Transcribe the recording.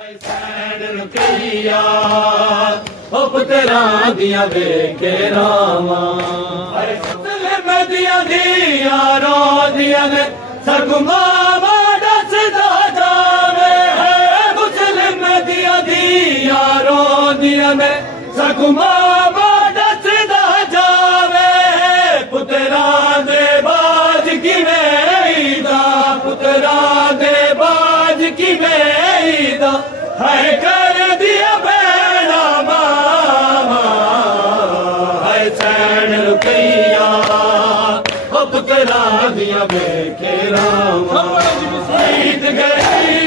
ਸੈਣ ਰੁਕਈਆ ਉਹ ਪੁੱਤਰਾਂ ਦੀਆਂ ਵੇਖੇ ਰਾਵਾਂ ਹਏ ਮੁਸਲਿਮ ਦੀਆਂ ਰੋਦੀਆਂ ਨੇ ਸਰਗੁਮਾ ਦੱਸਦਾ ਜਾਵੇ ਹੈ ਮੁਸਲਿਮ ਦੀਆਂ ਰੋਦੀਆਂ ਨੇ ਸਰਗੁਮਾ ਦੱਸਦਾ ਜਾਵੇ ਪੁੱਤਰਾਂ ਦੇ ਬਾਜ ਕਿਵੇਂ ਦਾ ਪੁੱਤਰਾਂ ਦੇ ਬਾਜ ਕਿਵੇਂ ਦਾ ਹਾਏ ਕਰ ਦਿਆ ਬੈਣਾ ਮਾਵਾ ਹਾਏ ਸੈਣ ਰੁਕਈਆ ਉਹ ਪੁੱਤਰਾਂ ਦੀਆਂ ਵੇਖੇ ਰਾਵਾਂ ਸ਼ਹੀਦ ਗਏ